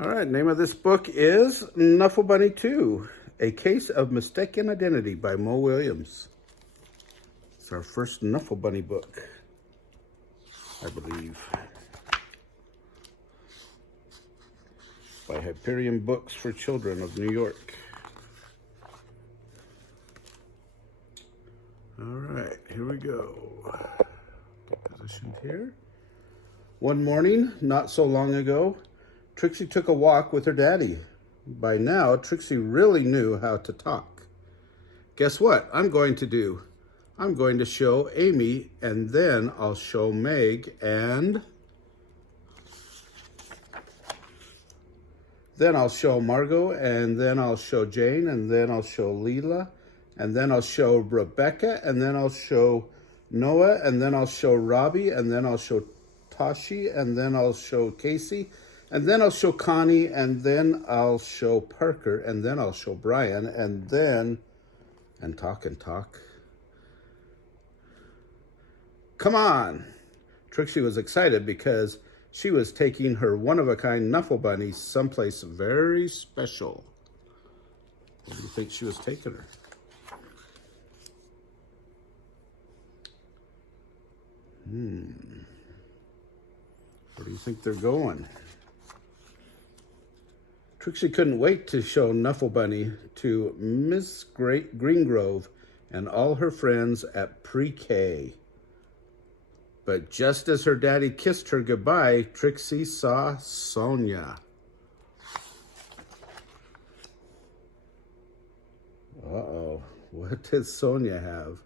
All right, name of this book is Knuffle Bunny 2, A Case of Mistaken Identity by Mo Williams. It's our first Knuffle Bunny book, I believe. By Hyperion Books for Children of New York. All right, here we go. Positioned here. One morning, not so long ago, Trixie took a walk with her daddy. By now, Trixie really knew how to talk. Guess what I'm going to do? I'm going to show Amy, and then I'll show Meg, and then I'll show Margot, and then I'll show Jane, and then I'll show Leela, and then I'll show Rebecca, and then I'll show Noah, and then I'll show Robbie, and then I'll show Tashi, and then I'll show Casey, and then I'll show Connie, and then I'll show Parker, and then I'll show Brian, and then, and talk. Come on! Trixie was excited because she was taking her one-of-a-kind Knuffle Bunny someplace very special. Where do you think she was taking her? Where do you think they're going? Trixie couldn't wait to show Knuffle Bunny to Miss Greengrove and all her friends at pre-K. But just as her daddy kissed her goodbye, Trixie saw Sonia. Uh-oh, what did Sonia have?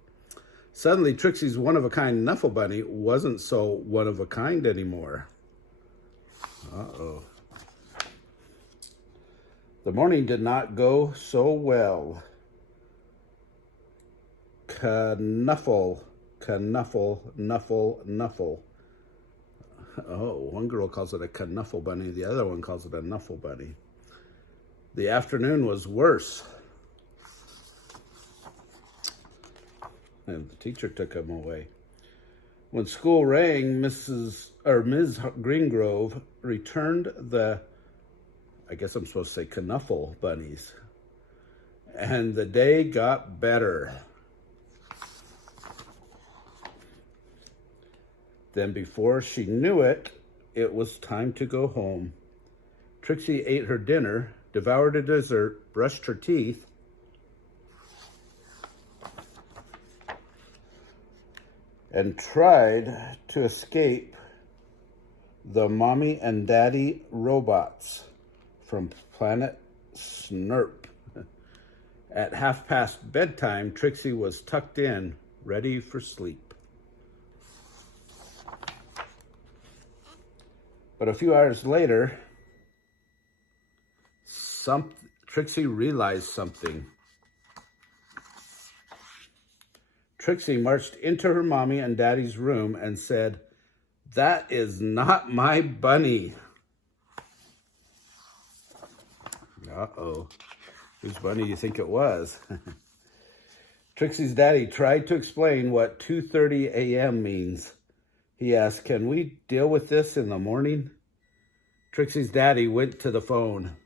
Suddenly, Trixie's one-of-a-kind Knuffle Bunny wasn't so one-of-a-kind anymore. Uh-oh. The morning did not go so well. Knuffle. Oh, one girl calls it a Knuffle Bunny. The other one calls it a Knuffle Bunny. The afternoon was worse. And the teacher took him away. When school rang, Ms. Greengrove returned the, I guess I'm supposed to say Knuffle bunnies. And the day got better. Then before she knew it, it was time to go home. Trixie ate her dinner, devoured a dessert, brushed her teeth, and tried to escape the mommy and daddy robots from planet Snurp. At 1:30 bedtime, Trixie was tucked in, ready for sleep. But a few hours later, Trixie realized something. Trixie marched into her mommy and daddy's room and said, "That is not my bunny." Uh-oh. Whose bunny do you think it was? Trixie's daddy tried to explain what 2:30 a.m. means. He asked, "Can we deal with this in the morning?" Trixie's daddy went to the phone.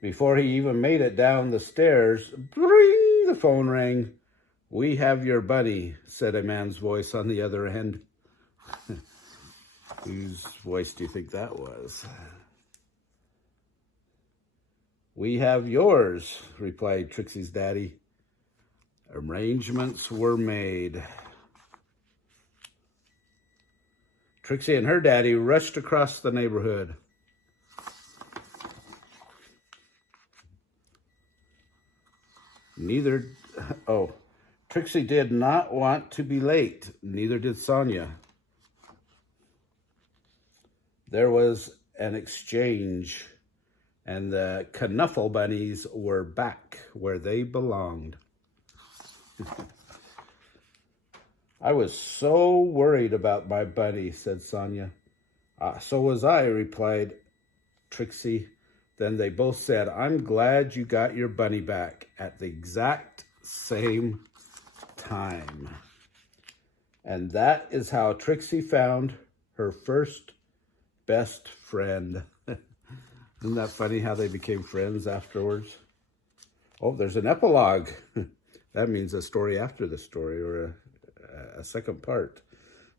Before he even made it down the stairs, bring, the phone rang. "We have your bunny," said a man's voice on the other end. Whose voice do you think that was? "We have yours," replied Trixie's daddy. Arrangements were made. Trixie and her daddy rushed across the neighborhood. Trixie did not want to be late. Neither did Sonia. There was an exchange, and the Knuffle bunnies were back where they belonged. "I was so worried about my bunny," said Sonia. "So was I," replied Trixie. Then they both said, "I'm glad you got your bunny back," at the exact same time. And that is how Trixie found her first best friend. Isn't that funny how they became friends afterwards? Oh, there's an epilogue. That means a story after the story, or a second part.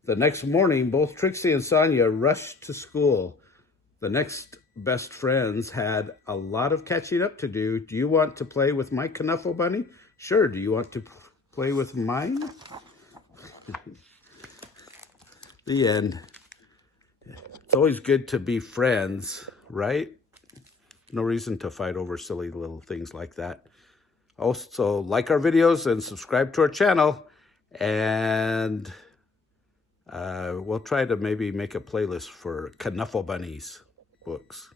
The next morning, both Trixie and Sonia rushed to school. The next best friends had a lot of catching up to do. Do you want to play with my Knuffle bunny? Sure. Do you want to play with mine? The end. It's always good to be friends, right? No reason to fight over silly little things like that. Also, like our videos and subscribe to our channel. And we'll try to maybe make a playlist for Knuffle Bunnies books.